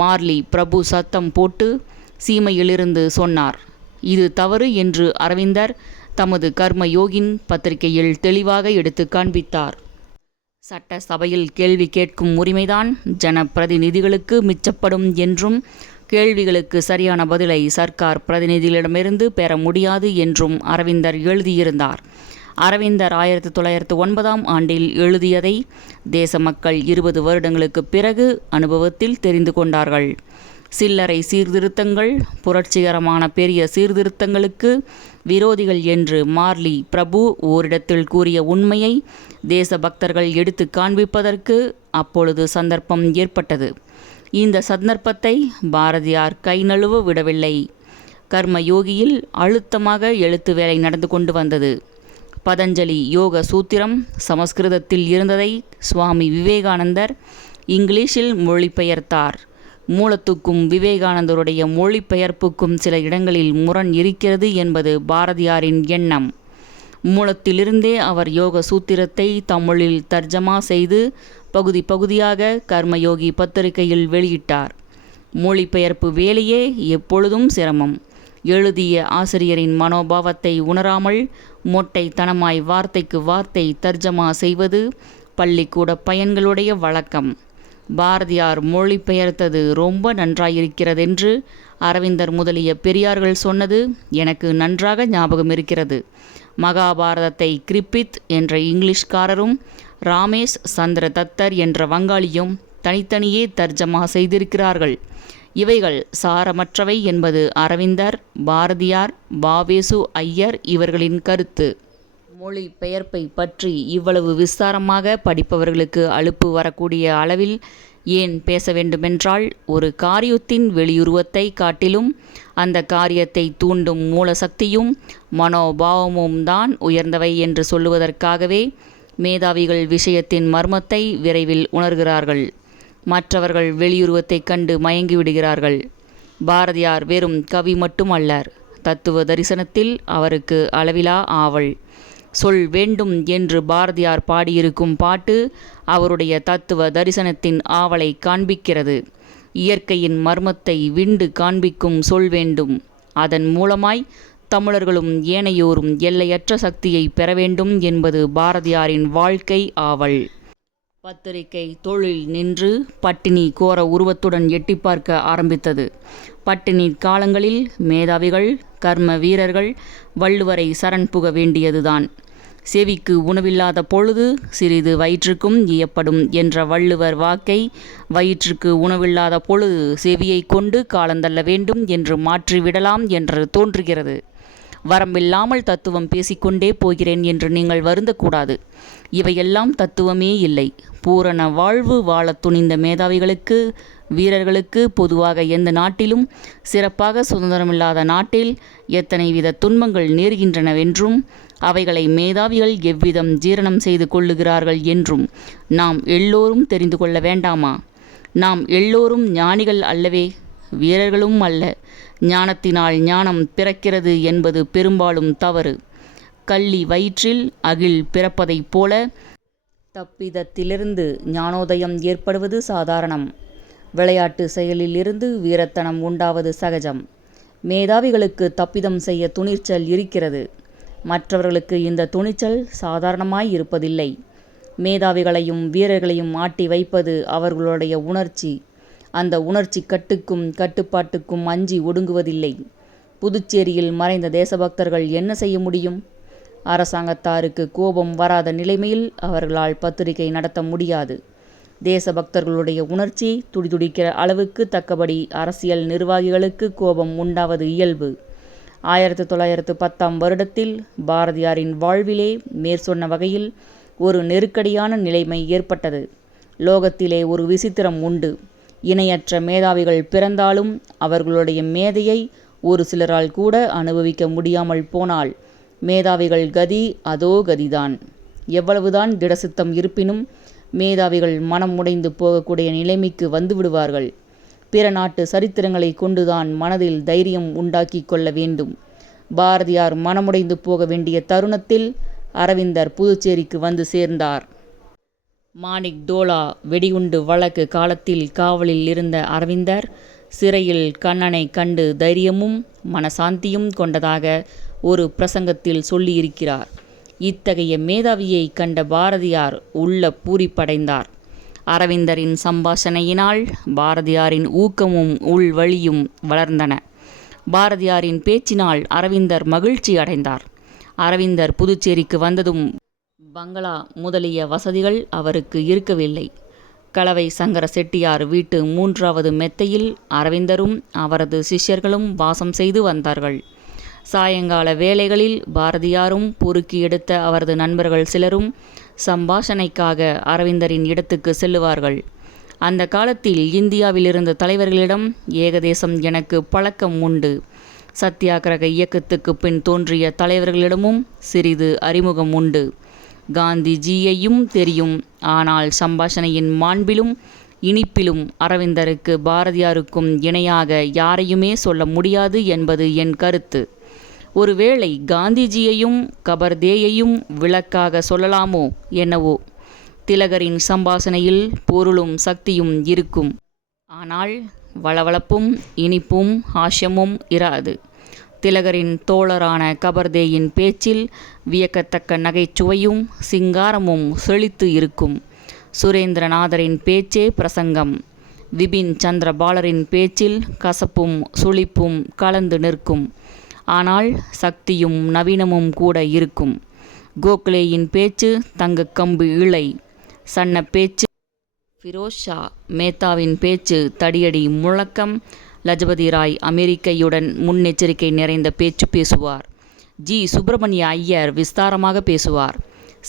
மார்லி பிரபு சத்தம் போட்டு சீமையிலிருந்து சொன்னார். இது தவறு என்று அரவிந்தர் தமது கர்ம யோகின் பத்திரிகையில் தெளிவாக எடுத்து காண்பித்தார். சட்ட சபையில் கேள்வி கேட்கும் உரிமைதான் ஜனப்பிரதிநிதிகளுக்கு மிச்சப்படும் என்றும், கேள்விகளுக்கு சரியான பதிலை சர்க்கார் பிரதிநிதிகளிடமிருந்து பெற முடியாது என்றும் அரவிந்தர் எழுதியிருந்தார். அரவிந்தர் 1909ஆம் ஆண்டில் எழுதியதை தேச மக்கள் 20 வருடங்களுக்கு பிறகு அனுபவத்தில் தெரிந்து கொண்டார்கள். சில்லறை சீர்திருத்தங்கள் புரட்சிகரமான பெரிய சீர்திருத்தங்களுக்கு விரோதிகள் என்று மார்லி பிரபு ஓரிடத்தில் கூறிய உண்மையை தேசபக்தர்கள் எடுத்து காண்பிப்பதற்கு அப்பொழுது சந்தர்ப்பம் ஏற்பட்டது. இந்த சந்தர்ப்பத்தை பாரதியார் கை நழுவ விடவில்லை. கர்மயோகியில் அழுத்தமாக எழுத்து வேலை நடந்து கொண்டு வந்தது. பதஞ்சலி யோக சூத்திரம் சமஸ்கிருதத்தில் இருந்ததை சுவாமி விவேகானந்தர் இங்கிலீஷில் மொழிபெயர்த்தார். மூலத்துக்கும் விவேகானந்தருடைய மொழிபெயர்ப்புக்கும் சில இடங்களில் முரண் இருக்கிறது என்பது பாரதியாரின் எண்ணம். மூலத்திலிருந்தே அவர் யோக சூத்திரத்தை தமிழில் தர்ஜமா செய்து பகுதி பகுதியாக கர்மயோகி பத்திரிகையில் வெளியிட்டார். மொழிபெயர்ப்பு வேலையே எப்பொழுதும் சிரமம். எழுதிய ஆசிரியரின் மனோபாவத்தை உணராமல் மொட்டைத்தனமாய் வார்த்தைக்கு வார்த்தை தர்ஜமா செய்வது பள்ளிக்கூட பையன்களுடைய வழக்கம். பாரதியார் மொழிபெயர்த்தது ரொம்ப நன்றாயிருக்கிறதென்று அரவிந்தர் முதலிய பெரியார்கள் சொன்னது எனக்கு நன்றாக ஞாபகம் இருக்கிறது. மகாபாரதத்தை கிரிப்பித் என்ற இங்கிலீஷ்காரரும் ராமேஷ் சந்திர தத்தர் என்ற வங்காளியும் தனித்தனியே தர்ஜமா செய்திருக்கிறார்கள். இவைகள் சாரமற்றவை என்பது அரவிந்தர், பாரதியார், வாவேசு ஐயர் இவர்களின் கருத்து. மொழி பெயர்ப்பை பற்றி இவ்வளவு விஸ்தாரமாக படிப்பவர்களுக்கு அலுப்பு வரக்கூடிய அளவில் ஏன் பேச வேண்டுமென்றால், ஒரு காரியத்தின் வெளியுருவத்தை காட்டிலும் அந்த காரியத்தை தூண்டும் மூலசக்தியும் மனோபாவமும் தான் உயர்ந்தவை என்று சொல்லுவதற்காகவே மேதாவிகள் விஷயத்தின் மர்மத்தை விரைவில் உணர்கிறார்கள். மற்றவர்கள் வெளியுருவத்தைக் கண்டு மயங்கிவிடுகிறார்கள். பாரதியார் வெறும் கவி மட்டும் அல்லர். தத்துவ தரிசனத்தில் அவருக்கு அளவிலா ஆவல். சொல் வேண்டும் என்று பாரதியார் பாடியிருக்கும் பாட்டு அவருடைய தத்துவ தரிசனத்தின் ஆவலை காண்பிக்கிறது. இயற்கையின் மர்மத்தை விண்டு காண்பிக்கும் சொல் வேண்டும். அதன் மூலமாய் தமிழர்களும் ஏனையோரும் எல்லையற்ற சக்தியை பெற வேண்டும் என்பது பாரதியாரின் வாழ்க்கை ஆவல். பத்திரிகை தொழில் நின்று பட்டினி கோர உருவத்துடன் எட்டி பார்க்க ஆரம்பித்தது. பட்டினி காலங்களில் மேதாவிகள், கர்ம வீரர்கள் வள்ளுவரை சரண் புக வேண்டியதுதான். செவிக்கு உணவில்லாத பொழுது சிறிது வயிற்றுக்கும் இயப்படும் என்ற வள்ளுவர் வாக்கை வயிற்றுக்கு உணவில்லாத பொழுது செவியை கொண்டு காலந்தள்ள வேண்டும் என்று மாற்றிவிடலாம் என்று தோன்றுகிறது. வரம்பில்லாமல் தத்துவம் பேசிக்கொண்டே போகிறேன் என்று நீங்கள் வருந்தக்கூடாது. இவையெல்லாம் தத்துவமே இல்லை. பூரண வாழ்வு வாழத் துணிந்த மேதாவிகளுக்கு, வீரர்களுக்கு பொதுவாக எந்த நாட்டிலும், சிறப்பாக சுதந்திரமில்லாத நாட்டில் எத்தனை வித துன்பங்கள் நேர்கின்றனவென்றும் அவைகளை மேதாவிகள் எவ்விதம் ஜீரணம் செய்து கொள்ளுகிறார்கள் என்றும் நாம் எல்லோரும் தெரிந்து கொள்ள வேண்டாமா? நாம் எல்லோரும் ஞானிகள் அல்லவே, வீரர்களும் அல்ல. ஞானத்தினால் ஞானம் பிறக்கிறது என்பது பெரும்பாலும் தவறு. கள்ளி வயிற்றில் அகில் பிறப்பதைப் போல தப்பிதத்திலிருந்து ஞானோதயம் ஏற்படுவது சாதாரணம். விளையாட்டு செயலிலிருந்து வீரத்தனம் உண்டாவது சகஜம். மேதாவிகளுக்கு தப்பிதம் செய்ய துணிச்சல் இருக்கிறது. மற்றவர்களுக்கு இந்த துணிச்சல் சாதாரணமாய் இருப்பதில்லை. மேதாவிகளையும் வீரர்களையும் ஆட்டி வைப்பது அவர்களுடைய உணர்ச்சி. அந்த உணர்ச்சி கட்டுக்கும் கட்டுப்பாட்டுக்கும் அஞ்சி ஒடுங்குவதில்லை. புதுச்சேரியில் மறைந்த தேசபக்தர்கள் என்ன செய்ய முடியும்? அரசாங்கத்தாருக்கு கோபம் வராத நிலைமையில் அவர்களால் பத்திரிகை நடத்த முடியாது. தேசபக்தர்களுடைய உணர்ச்சி துடிதுடிக்கிற அளவுக்கு தக்கபடி அரசியல் நிர்வாகிகளுக்கு கோபம் உண்டாவது இயல்பு. 1910 வருடத்தில் பாரதியாரின் வாழ்விலே மேற்சொன்ன வகையில் ஒரு நெருக்கடியான நிலைமை ஏற்பட்டது. லோகத்திலே ஒரு விசித்திரம் உண்டு. இணையற்ற மேதாவிகள் பிறந்தாலும் அவர்களுடைய மேதையை ஒரு சிலரால் கூட அனுபவிக்க முடியாமல் போனால் மேதாவிகள் கதி அதோ கதிதான். எவ்வளவுதான் திடசித்தம் இருப்பினும் மேதாவிகள் மனம் உடைந்து போகக்கூடிய நிலைமைக்கு வந்து விடுவார்கள். பிற நாட்டு சரித்திரங்களை கொண்டுதான் மனதில் தைரியம் உண்டாக்கி கொள்ள வேண்டும். பாரதியார் மனமுடைந்து போக வேண்டிய தருணத்தில் அரவிந்தர் புதுச்சேரிக்கு வந்து சேர்ந்தார். மாணிக் டோலா வெடிகுண்டு வழக்கு காலத்தில் காவலில் இருந்த அரவிந்தர் சிறையில் கண்ணனை கண்டு தைரியமும் மனசாந்தியும் கொண்டதாக ஒரு பிரசங்கத்தில் சொல்லியிருக்கிறார். இத்தகைய மேதாவியை கண்ட பாரதியார் உள்ள பூரிப்படைந்தார். அரவிந்தரின் சம்பாஷணையினால் பாரதியாரின் ஊக்கமும் உள்வழியும் வளர்ந்தன. பாரதியாரின் பேச்சினால் அரவிந்தர் மகிழ்ச்சி அடைந்தார். அரவிந்தர் புதுச்சேரிக்கு வந்ததும் பங்களா முதலிய வசதிகள் அவருக்கு இருக்கவில்லை. கலவை சங்கர செட்டியார் வீட்டு 3வது மெத்தையில் அரவிந்தரும் அவரது சிஷ்யர்களும் வாசம் செய்து வந்தார்கள். சாயங்கால வேளைகளில் பாரதியாரும் பொறுக்கி எடுத்த அவரது நண்பர்கள் சிலரும் சம்பாஷணைக்காக அரவிந்தரின் இடத்துக்கு செல்லுவார்கள். அந்த காலத்தில் இந்தியாவில் இருந்த தலைவர்களிடம் ஏகதேசம் எனக்கு பழக்கம் உண்டு. சத்தியாகிரக இயக்கத்துக்கு பின் தோன்றிய தலைவர்களிடமும் சிறிது அறிமுகம் உண்டு. காந்திஜியையும் தெரியும். ஆனால் சம்பாஷணையின் மாண்பிலும் இனிப்பிலும் அரவிந்தருக்கு பாரதியாருக்கும் இணையாக யாரையுமே சொல்ல முடியாது என்பது என் கருத்து. ஒருவேளை காந்திஜியையும் கபர்தேயையும் விளக்காக சொல்லலாமோ என்னவோ. திலகரின் சம்பாஷணையில் பொருளும் சக்தியும் இருக்கும். ஆனால் வளவளப்பும் இனிப்பும் ஹாஸ்யமும் இராது. திலகரின் தோழரான கபர்தேயின் பேச்சில் வியக்கத்தக்க நகைச்சுவையும் சிங்காரமும் செழித்து இருக்கும். சுரேந்திரநாதரின் பேச்சே பிரசங்கம். விபின் சந்திர பாலரின் பேச்சில் கசப்பும் சுளிப்பும் கலந்து நிற்கும். ஆனால் சக்தியும் நவீனமும் கூட இருக்கும். கோகலேயின் பேச்சு தங்கக்கம்பு இழை சன்ன பேச்சு. ஃபிரோஸ் ஷா மேத்தாவின் பேச்சு தடியடி முழக்கம். லஜபதி ராய் அமெரிக்கையுடன் முன்னெச்சரிக்கை நிறைந்த பேச்சு பேசுவார். ஜி. சுப்பிரமணிய ஐயர் விஸ்தாரமாக பேசுவார்.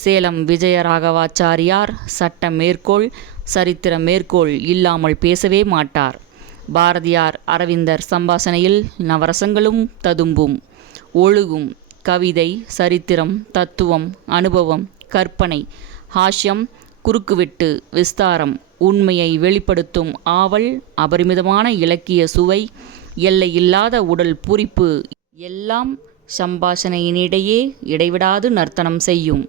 சேலம் விஜயராகவாச்சாரியார் சட்ட மேற்கோள் சரித்திர மேற்கோள் இல்லாமல் பேசவே மாட்டார். பாரதியார் அரவிந்தர் சம்பாஷணையில் நவரசங்களும் ததும்பும் ஒழுகும். கவிதை, சரித்திரம், தத்துவம், அனுபவம், கற்பனை, ஹாஸ்யம், குறுக்குவெட்டு, விஸ்தாரம், உண்மையை வெளிப்படுத்தும் ஆவல், அபரிமிதமான இலக்கிய சுவை, எல்லையில்லாத உடல் பூரிப்பு எல்லாம் சம்பாஷணையினிடையே இடைவிடாது நர்த்தனம் செய்யும்.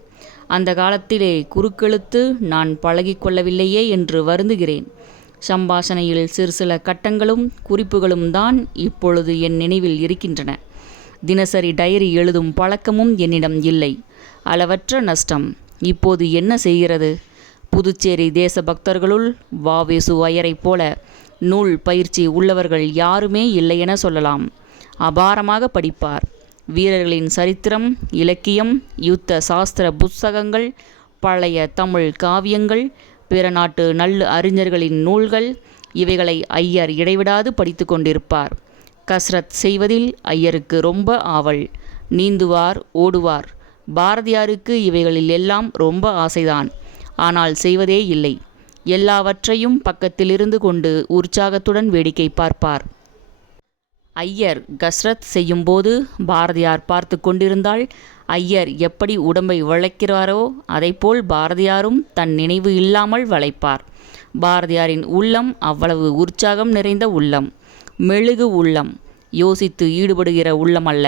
அந்த காலத்திலே குறுக்கெழுத்து நான் பழகிக்கொள்ளவில்லையே என்று வருந்துகிறேன். சம்பாஷணையில் சிற்சில கட்டங்களும் குறிப்புகளும் தான் இப்பொழுது என் நினைவில் இருக்கின்றன. தினசரி டைரி எழுதும் பழக்கமும் என்னிடம் இல்லை. அளவற்ற நஷ்டம். இப்போது என்ன செய்கிறது? புதுச்சேரி தேசபக்தர்களுள் வாவேசு ஐயரைப் போல நூல் பயிற்சி உள்ளவர்கள் யாருமே இல்லையென சொல்லலாம். அபாரமாக படிப்பார். வீரர்களின் சரித்திரம், இலக்கியம், யுத்த சாஸ்திர புஸ்தகங்கள், பழைய தமிழ் காவியங்கள், பிற நாட்டு நல்ல அறிஞர்களின் நூல்கள், இவைகளை ஐயர் இடைவிடாது படித்து கொண்டிருப்பார். கஸ்ரத் செய்வதில் ஐயருக்கு ரொம்ப ஆவல். நீந்துவார், ஓடுவார். பாரதியாருக்கு இவைகளில் எல்லாம் ரொம்ப ஆசைதான். ஆனால் செய்வதே இல்லை. எல்லாவற்றையும் பக்கத்தில் இருந்து கொண்டு உற்சாகத்துடன் வேடிக்கை பார்ப்பார். ஐயர் கஸ்ரத் செய்யும்போது பாரதியார் பார்த்து கொண்டிருந்தால் ஐயர் எப்படி உடம்பை வளைக்கிறாரோ அதைப்போல் பாரதியாரும் தன் நினைவு இல்லாமல் வளைப்பார். பாரதியாரின் உள்ளம் அவ்வளவு உற்சாகம் நிறைந்த உள்ளம். மெழுகு உள்ளம். யோசித்து ஈடுபடுகிற உள்ளம் அல்ல.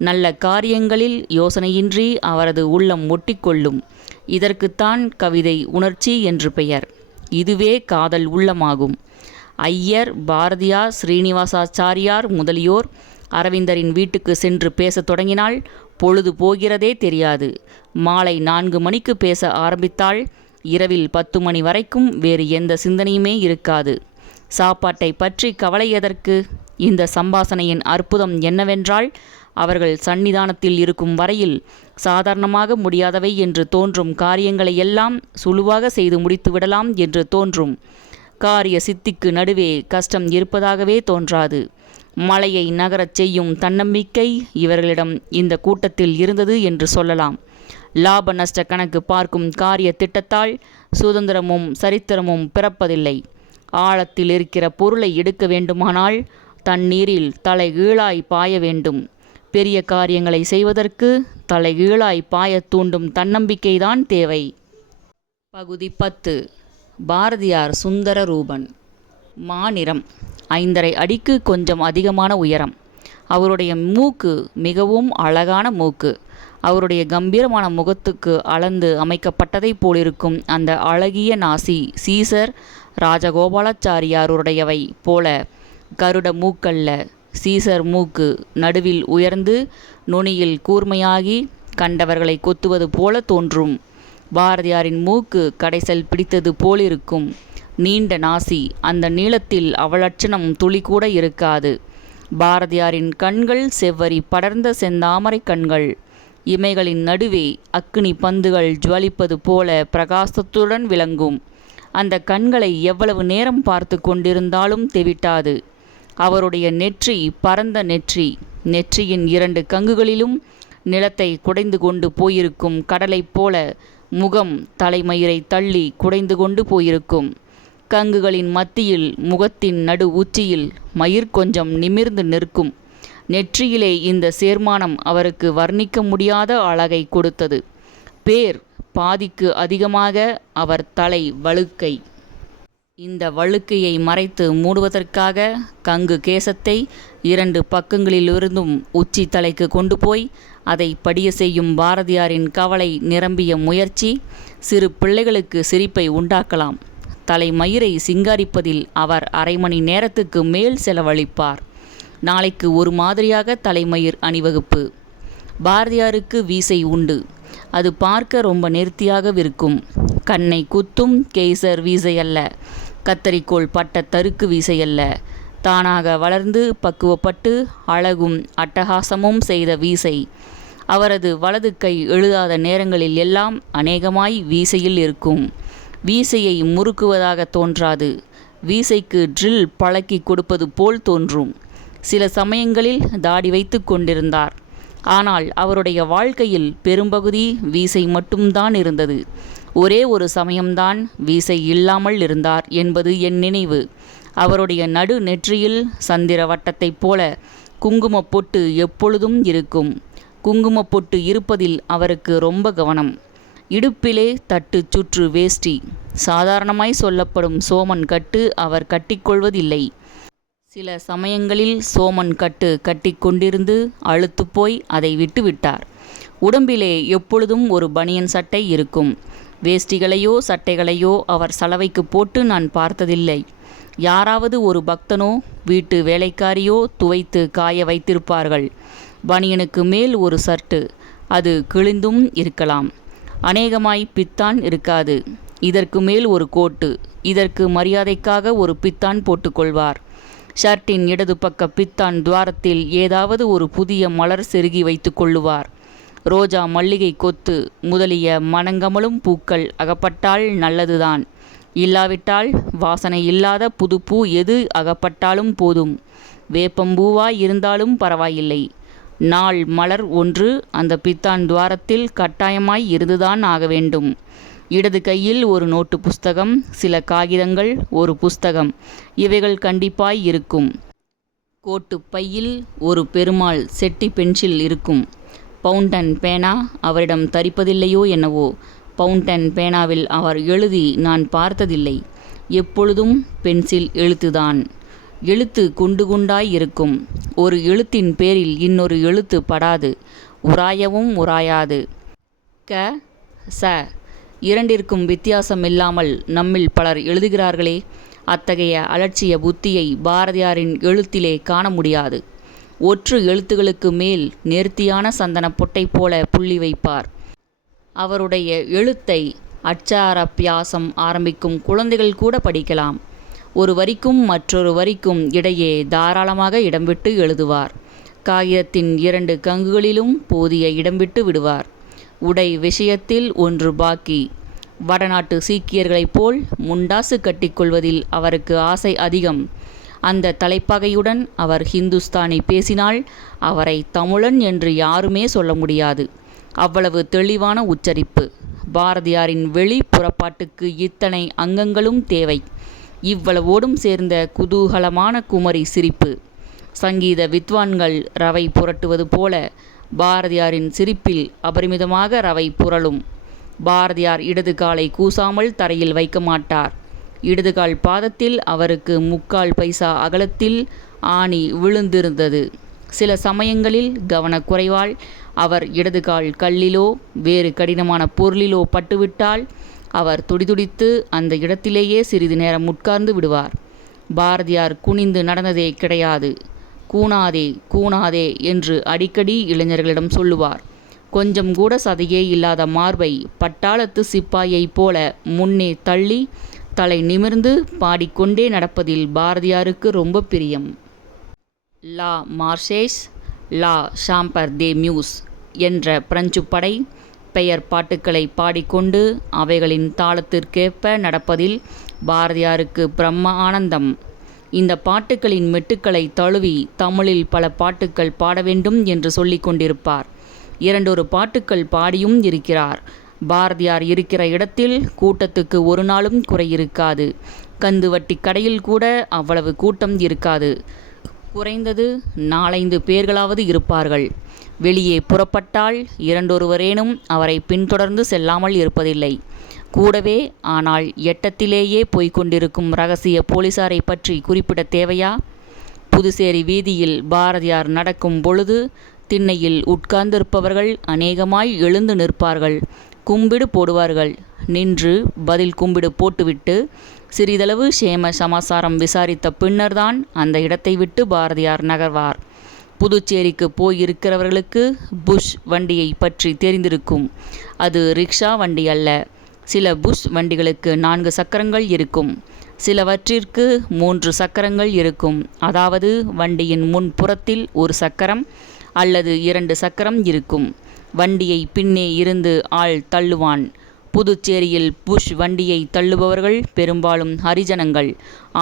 நல்ல காரியங்களில் யோசனையின்றி அவரது உள்ளம் ஒட்டிக்கொள்ளும். இதற்குத்தான் கவிதை உணர்ச்சி என்று பெயர். இதுவே காதல் உள்ளமாகும். ஐயர், பாரதியார், ஸ்ரீனிவாசாச்சாரியார் முதலியோர் அரவிந்தரின் வீட்டுக்கு சென்று பேசத் தொடங்கினால் பொழுது போகிறதே தெரியாது. மாலை 4 மணிக்கு பேச ஆரம்பித்தால் இரவில் 10 மணி வரைக்கும் வேறு எந்த சிந்தனையுமே இருக்காது. சாப்பாட்டை பற்றி கவலை எதற்கு? இந்த சம்பாஷணையின் அற்புதம் என்னவென்றால், அவர்கள் சந்நிதானத்தில் இருக்கும் வரையில் சாதாரணமாக முடியாதவை என்று தோன்றும் காரியங்களை எல்லாம் சுழுவாக செய்து முடித்து விடலாம் என்று தோன்றும். காரிய சித்திக்கு நடுவே கஷ்டம் இருப்பதாகவே தோன்றாது. மலையை நகரச் செய்யும் தன்னம்பிக்கை இவர்களிடம் இந்த கூட்டத்தில் இருந்தது என்று சொல்லலாம். லாப நஷ்ட கணக்கு பார்க்கும் காரிய திட்டத்தால் சுதந்திரமும் சரித்திரமும் பிறப்பதில்லை. ஆழத்தில் இருக்கிற பொருளை எடுக்க வேண்டுமானால் தண்ணீரில் தலைகீழாய் பாய வேண்டும். பெரிய காரியங்களை செய்வதற்கு தலைகீழாய் பாயத் தூண்டும் தன்னம்பிக்கைதான் தேவை. பகுதி 10. பாரதியார் சுந்தர ரூபன். மாநிறம். 5½ அடிக்கு கொஞ்சம் அதிகமான உயரம். அவருடைய மூக்கு மிகவும் அழகான மூக்கு. அவருடைய கம்பீரமான முகத்துக்கு அளந்து அமைக்கப்பட்டதைப் போலிருக்கும் அந்த அழகிய நாசி சீசர் ராஜகோபாலாச்சாரியாருடையவை போல கருட மூக்கல்ல. சீசர் மூக்கு நடுவில் உயர்ந்து நுனியில் கூர்மையாகி கண்டவர்களை கொத்துவது போல தோன்றும். பாரதியாரின் மூக்கு கடைசல் பிடித்தது போலிருக்கும். நீண்ட நாசி. அந்த நீளத்தில் அவலட்சணம் துளி கூட இருக்காது. பாரதியாரின் கண்கள் செவ்வரி படர்ந்த செந்தாமரை கண்கள். இமைகளின் நடுவே அக்கினி பந்துகள் ஜுவலிப்பது போல பிரகாசத்துடன் விளங்கும். அந்த கண்களை எவ்வளவு நேரம் பார்த்து கொண்டிருந்தாலும் தெவிட்டாது. அவருடைய நெற்றி பரந்த நெற்றி. நெற்றியின் 2 கங்குகளிலும் நிலத்தை குடைந்து கொண்டு போயிருக்கும் கடலைப் போல முகம் தலைமயிரை தள்ளி குடைந்து கொண்டு போயிருக்கும். கங்குகளின் மத்தியில் முகத்தின் நடு உச்சியில் மயிர் கொஞ்சம் நிமிர்ந்து நிற்கும். நெற்றியிலே இந்த சேர்மானம் அவருக்கு வர்ணிக்க முடியாத அழகை கொடுத்தது. பேர் பாதிக்கு அதிகமாக அவர் தலை வழுக்கை. இந்த வழுக்கையை மறைத்து மூடுவதற்காக கங்கு கேசத்தை 2 பக்கங்களிலிருந்தும் உச்சி தலைக்கு கொண்டு போய் அதை படிய செய்யும் பாரதியாரின் கவலை நிரம்பிய முயற்சி சிறு பிள்ளைகளுக்கு சிரிப்பை உண்டாக்கலாம். தலைமயிரை சிங்காரிப்பதில் அவர் அரை மணி நேரத்துக்கு மேல் செலவழிப்பார். நாளைக்கு ஒரு மாதிரியாக தலைமயிர் அணிவகுப்பு. பாரதியாருக்கு வீசை உண்டு. அது பார்க்க ரொம்ப நேர்த்தியாகவிருக்கும். கண்ணை குத்தும் கெய்சர் வீசையல்ல, கத்தரிக்கோள் பட்ட தருக்கு வீசையல்ல, தானாக வளர்ந்து பக்குவப்பட்டு அழகும் அட்டகாசமும் செய்த வீசை. அவரது வலது கை எழுதாத நேரங்களில் எல்லாம் அநேகமாய் வீசையில் இருக்கும். வீசையை முறுக்குவதாக தோன்றாது. வீசைக்கு ட்ரில் பழக்கி கொடுப்பது போல் தோன்றும். சில சமயங்களில் தாடி வைத்து கொண்டிருந்தார். ஆனால் அவருடைய வாழ்க்கையில் பெரும்பகுதி வீசை மட்டும்தான் இருந்தது. ஒரே ஒரு சமயம்தான் வீசை இல்லாமல் இருந்தார் என்பது என் நினைவு. அவருடைய நடு நெற்றியில் சந்திர வட்டத்தைப் போல குங்குமப் பொட்டு எப்பொழுதும் இருக்கும். குங்குமப் பொட்டு இருப்பதில் அவருக்கு ரொம்ப கவனம். இடுப்பிலே தட்டு சுற்று வேஷ்டி. சாதாரணமாய் சொல்லப்படும் சோமன் கட்டு அவர் கட்டிக்கொள்வதில்லை. சில சமயங்களில் சோமன் கட்டு கட்டிக்கொண்டிருந்து அழுத்து போய் அதை விட்டுவிட்டார். உடம்பிலே எப்பொழுதும் ஒரு பனியன் சட்டை இருக்கும். வேஷ்டிகளையோ சட்டைகளையோ அவர் சலவைக்கு போட்டு நான் பார்த்ததில்லை. யாராவது ஒரு பக்தனோ வீட்டு வேலைக்காரியோ துவைத்து காய வைத்திருப்பார்கள். பனியனுக்கு மேல் ஒரு சர்ட்டு. அது கிழிந்தும் இருக்கலாம். அநேகமாய் பித்தான் இருக்காது. இதற்கு மேல் ஒரு கோட்டு. இதற்கு மரியாதைக்காக ஒரு பித்தான் போட்டுக்கொள்வார். ஷர்ட்டின் இடது பக்க பித்தான் துவாரத்தில் ஏதாவது ஒரு புதிய மலர் செருகி வைத்து கொள்ளுவார். ரோஜா, மல்லிகை கொத்து முதலிய மணங்கமலும் பூக்கள் அகப்பட்டால் நல்லதுதான். இல்லாவிட்டால் வாசனை இல்லாத புது பூ எது அகப்பட்டாலும் போதும். வேப்பம்பூவாய் இருந்தாலும் பரவாயில்லை. நாள் மலர் ஒன்று அந்த பித்தான் துவாரத்தில் கட்டாயமாய் இருந்துதான் ஆக வேண்டும். இடது கையில் ஒரு நோட்டு புஸ்தகம், சில காகிதங்கள், ஒரு புஸ்தகம், இவைகள் கண்டிப்பாய் இருக்கும். கோட்டு பையில் ஒரு பெருமாள் செட்டி பென்சில் இருக்கும். பவுண்டன் பேனா அவரிடம் தரிப்பதில்லையோ என்னவோ. பவுண்டன் பேனாவில் அவர் எழுதி நான் பார்த்ததில்லை. எப்பொழுதும் பென்சில் எழுத்துதான். எழுத்து குண்டு குண்டாய் இருக்கும். ஒரு எழுத்தின் பேரில் இன்னொரு எழுத்து படாது. உராயவும் உராயாது. க ச இரண்டிற்கும் வித்தியாசம் இல்லாமல் நம்மில் பலர் எழுதுகிறார்களே. அத்தகைய அலட்சிய புத்தியை பாரதியாரின் எழுத்திலே காண முடியாது. ஒற்று எழுத்துகளுக்கு மேல் நேர்த்தியான சந்தன பொட்டை போல புள்ளி வைப்பார். அவருடைய எழுத்தை அச்சாரப்பியாசம் ஆரம்பிக்கும் குழந்தைகள் கூட படிக்கலாம். ஒரு வரிக்கும் மற்றொரு வரிக்கும் இடையே தாராளமாக இடம் விட்டு எழுதுவார். காகிதத்தின் 2 கங்குகளிலும் போதிய இடம் விட்டு விடுவார். உடை விஷயத்தில் ஒன்று பாக்கி. வடநாட்டு சீக்கியர்களைப் போல் முண்டாசு கட்டிக்கொள்வதில் அவருக்கு ஆசை அதிகம். அந்த தலைப்பகையுடன் அவர் ஹிந்துஸ்தானி பேசினால் அவரை தமிழன் என்று யாருமே சொல்ல முடியாது. அவ்வளவு தெளிவான உச்சரிப்பு. பாரதியாரின் வெளி புறப்பாட்டுக்கு இத்தனை அங்கங்களும் தேவை. இவ்வளவோடும் சேர்ந்த குதூகலமான குமரி சிரிப்பு. சங்கீத வித்வான்கள் ரவை புரட்டுவது போல பாரதியாரின் சிரிப்பில் அபரிமிதமாக ரவை புரளும். பாரதியார் இடது காலை கூசாமல் தரையில் வைக்க மாட்டார். இடதுகால் பாதத்தில் அவருக்கு 3/4 பைசா அகலத்தில் ஆணி விழுந்திருந்தது. சில சமயங்களில் கவனக்குறைவால் அவர் இடதுகால் கல்லிலோ வேறு கடினமான பொருளிலோ பட்டுவிட்டால் அவர் துடிதுடித்து அந்த இடத்திலேயே சிறிது நேரம் உட்கார்ந்து விடுவார். பாரதியார் குனிந்து நடந்ததே கிடையாது. கூணாதே கூணாதே என்று அடிக்கடி இளைஞர்களிடம் சொல்லுவார். கொஞ்சம் கூட சதையே இல்லாத மார்பை பட்டாளத்து சிப்பாயைப் போல முன்னே தள்ளி தலை நிமிர்ந்து பாடிக்கொண்டே நடப்பதில் பாரதியாருக்கு ரொம்ப பிரியம். லா மார்ஷேஸ் லா ஷாம்பர் தே மியூஸ் என்ற பிரெஞ்சு படை பெயர் பாட்டுக்களை பாடிக்கொண்டு அவைகளின் தாளத்திற்கேற்ப நடப்பதில் பாரதியாருக்கு பிரம்ம ஆனந்தம். இந்த பாட்டுக்களின் மெட்டுக்களை தழுவி தமிழில் பல பாட்டுக்கள் பாட வேண்டும் என்று சொல்லி கொண்டிருப்பார். 2 பாட்டுக்கள் பாடியும் இருக்கிறார். பாரதியார் இருக்கிற இடத்தில் கூட்டத்துக்கு ஒரு நாளும் குறை இருக்காது. கந்து வட்டி கடையில் கூட அவ்வளவு கூட்டம் இருக்காது. குறைந்தது 4-5 பேர்களாவது இருப்பார்கள். வெளியே புறப்பட்டால் 2 அவரை பின்தொடர்ந்து செல்லாமல் இருப்பதில்லை. கூடவே ஆனால் எட்டத்திலேயே போய்க் கொண்டிருக்கும் இரகசிய போலீசாரை பற்றி குறிப்பிட தேவையா? புதுச்சேரி வீதியில் பாரதியார் நடக்கும் பொழுது திண்ணையில் உட்கார்ந்திருப்பவர்கள் அநேகமாய் எழுந்து நிற்பார்கள். கும்பிடு போடுவார்கள். நின்று பதில் கும்பிடு போட்டுவிட்டு சிறிதளவு சேம சமாசாரம் விசாரித்த பின்னர்தான் அந்த இடத்தை விட்டு பாரதியார் நகர்வார். புதுச்சேரிக்கு போயிருக்கிறவர்களுக்கு புஷ் வண்டியை பற்றி தெரிந்திருக்கும். அது ரிக்ஷா வண்டி அல்ல. சில புஷ் வண்டிகளுக்கு 4 சக்கரங்கள் இருக்கும். சிலவற்றிற்கு 3 சக்கரங்கள் இருக்கும். அதாவது வண்டியின் முன்புறத்தில் 1 சக்கரம் அல்லது 2 சக்கரம் இருக்கும். வண்டியை பின்னே இருந்து ஆள் தள்ளுவான். புதுச்சேரியில் புஷ் வண்டியை தள்ளுபவர்கள் பெரும்பாலும் ஹரிஜனங்கள்,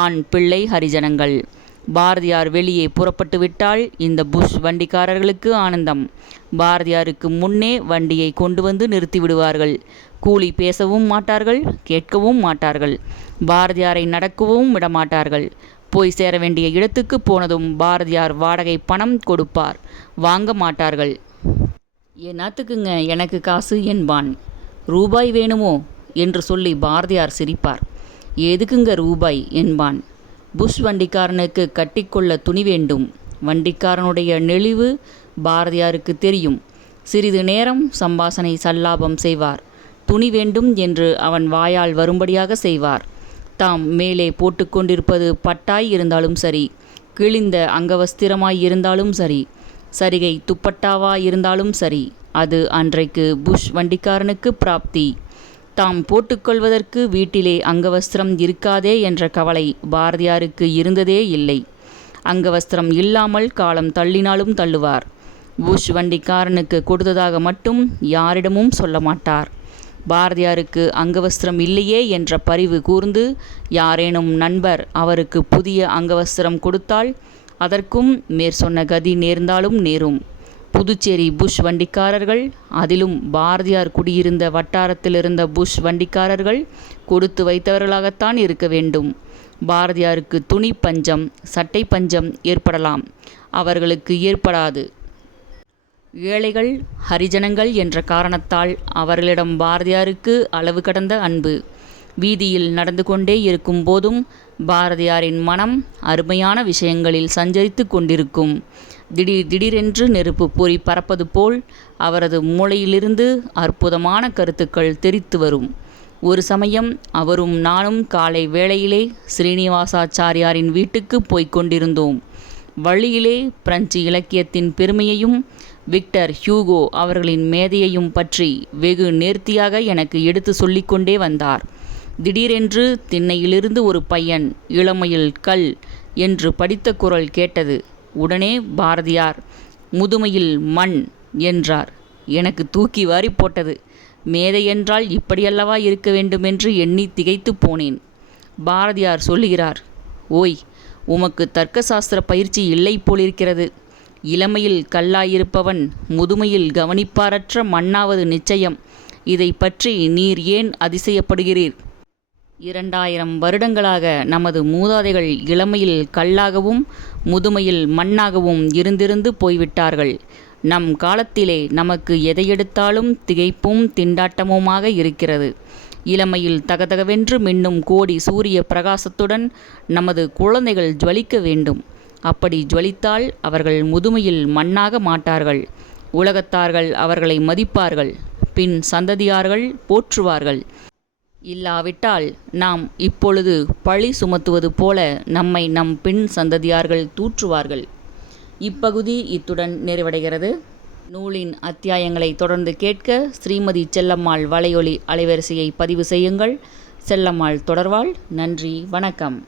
ஆண் பிள்ளை ஹரிஜனங்கள். பாரதியார் வெளியே புறப்பட்டு விட்டால் இந்த புஷ் வண்டிக்காரர்களுக்கு ஆனந்தம். பாரதியாருக்கு முன்னே வண்டியை கொண்டு வந்து நிறுத்திவிடுவார்கள். கூலி பேசவும் மாட்டார்கள், கேட்கவும் மாட்டார்கள். பாரதியாரை நடக்கவும் விடமாட்டார்கள். போய் சேர வேண்டிய இடத்துக்கு போனதும் பாரதியார் வாடகை பணம் கொடுப்பார். வாங்க மாட்டார்கள். "என்னத்துக்குங்க எனக்கு காசு" என்பான். "ரூபாய் வேணுமோ?" என்று சொல்லி பாரதியார் சிரிப்பார். "எதுக்குங்க ரூபாய்?" என்பான். புஷ் வண்டிக்காரனுக்கு கட்டிக்கொள்ள துணி வேண்டும். வண்டிக்காரனுடைய நெளிவு பாரதியாருக்கு தெரியும். சிறிது நேரம் சம்பாஷணை சல்லாபம் செய்வார். துணி வேண்டும் என்று அவன் வாயால் வரும்படியாக செய்வார். தாம் மேலே போட்டுக்கொண்டிருப்பது பட்டாய் இருந்தாலும் சரி, கிழிந்த அங்கவஸ்திரமாய் இருந்தாலும் சரி, சரிகை துப்பட்டாவாய் இருந்தாலும் சரி, அது அன்றைக்கு புஷ் வண்டிக்காரனுக்கு பிராப்தி. தாம் போட்டுக்கொள்வதற்கு வீட்டிலே அங்கவஸ்திரம் இருக்காதே என்ற கவலை பாரதியாருக்கு இருந்ததே இல்லை. அங்கவஸ்திரம் இல்லாமல் காலம் தள்ளினாலும் தள்ளுவார். புஷ் வண்டிக்காரனுக்கு கொடுத்ததாக மட்டும் யாரிடமும் சொல்ல மாட்டார். பாரதியாருக்கு அங்கவஸ்திரம் இல்லையே என்ற பரிவு கூர்ந்து யாரேனும் நண்பர் அவருக்கு புதிய அங்கவஸ்திரம் கொடுத்தால் அதற்கும் மேற்சொன்ன கதி நேர்ந்தாலும் நேரும். புதுச்சேரி புஷ் வண்டிக்காரர்கள், அதிலும் பாரதியார் குடியிருந்த வட்டாரத்திலிருந்த புஷ் வண்டிக்காரர்கள் கொடுத்து வைத்தவர்களாகத்தான் இருக்க வேண்டும். பாரதியாருக்கு துணி பஞ்சம், சட்டை பஞ்சம் ஏற்படலாம், அவர்களுக்கு ஏற்படாது. ஏழைகள், ஹரிஜனங்கள் என்ற காரணத்தால் அவர்களிடம் பாரதியாருக்கு அளவு கடந்த அன்பு. வீதியில் நடந்து கொண்டே இருக்கும் போதும் பாரதியாரின் மனம் அருமையான விஷயங்களில் சஞ்சரித்து கொண்டிருக்கும். திடீரென்று நெருப்பு பொறி பறப்பது போல் அவரது மூளையிலிருந்து அற்புதமான கருத்துக்கள் தெரித்து வரும். ஒரு சமயம் அவரும் நானும் காலை வேளையிலே ஸ்ரீனிவாசாச்சாரியாரின் வீட்டுக்கு போய்க் கொண்டிருந்தோம். வழியிலே பிரெஞ்சு இலக்கியத்தின் பெருமையையும் விக்டர் ஹியூகோ அவர்களின் மேதையையும் பற்றி வெகு நேர்த்தியாக எனக்கு எடுத்து சொல்லிக்கொண்டே வந்தார். திடீரென்று திண்ணையிலிருந்து ஒரு பையன் "இளமையில் கல்" என்று படித்த குரல் கேட்டது. உடனே பாரதியார் "முதுமையில் மண்" என்றார். எனக்கு தூக்கி வாரி போட்டது. மேதை என்றால் இப்படியல்லவா இருக்க வேண்டுமென்று எண்ணி திகைத்து போனேன். பாரதியார் சொல்லுகிறார், "ஓய், உமக்கு தர்க்க சாஸ்திர பயிற்சி இல்லை போலிருக்கிறது. இளமையில் கல்லாயிருப்பவன் முதுமையில் கவனிப்பாரற்ற மண்ணாவது நிச்சயம். இதை பற்றி நீர் ஏன் அதிசயப்படுகிறீர்? 2000 வருடங்களாக நமது மூதாதைகள் இளமையில் கல்லாகவும் முதுமையில் மண்ணாகவும் இருந்திருந்து போய்விட்டார்கள். நம் காலத்திலே நமக்கு எதையெடுத்தாலும் திகைப்பும் திண்டாட்டமுமாக இருக்கிறது. இளமையில் தகதகவென்று மின்னும் கோடி சூரிய பிரகாசத்துடன் நமது குழந்தைகள் ஜொலிக்க வேண்டும். அப்படி ஜொலித்தால் அவர்கள் முதுமையில் மண்ணாக மாட்டார்கள். உலகத்தார்கள் அவர்களை மதிப்பார்கள். பின் சந்ததியார்கள் போற்றுவார்கள். இல்லாவிட்டால் நாம் இப்பொழுது பழி சுமத்துவது போல நம்மை நம் பின் சந்ததியார்கள் தூற்றுவார்கள்." இப்பகுதி இத்துடன் நிறைவடைகிறது. நூலின் அத்தியாயங்களை தொடர்ந்து கேட்க ஸ்ரீமதி செல்லம்மாள் வலையொலி அலைவரிசையை பதிவு செய்யுங்கள். செல்லம்மாள் தொடர்வாள். நன்றி, வணக்கம்.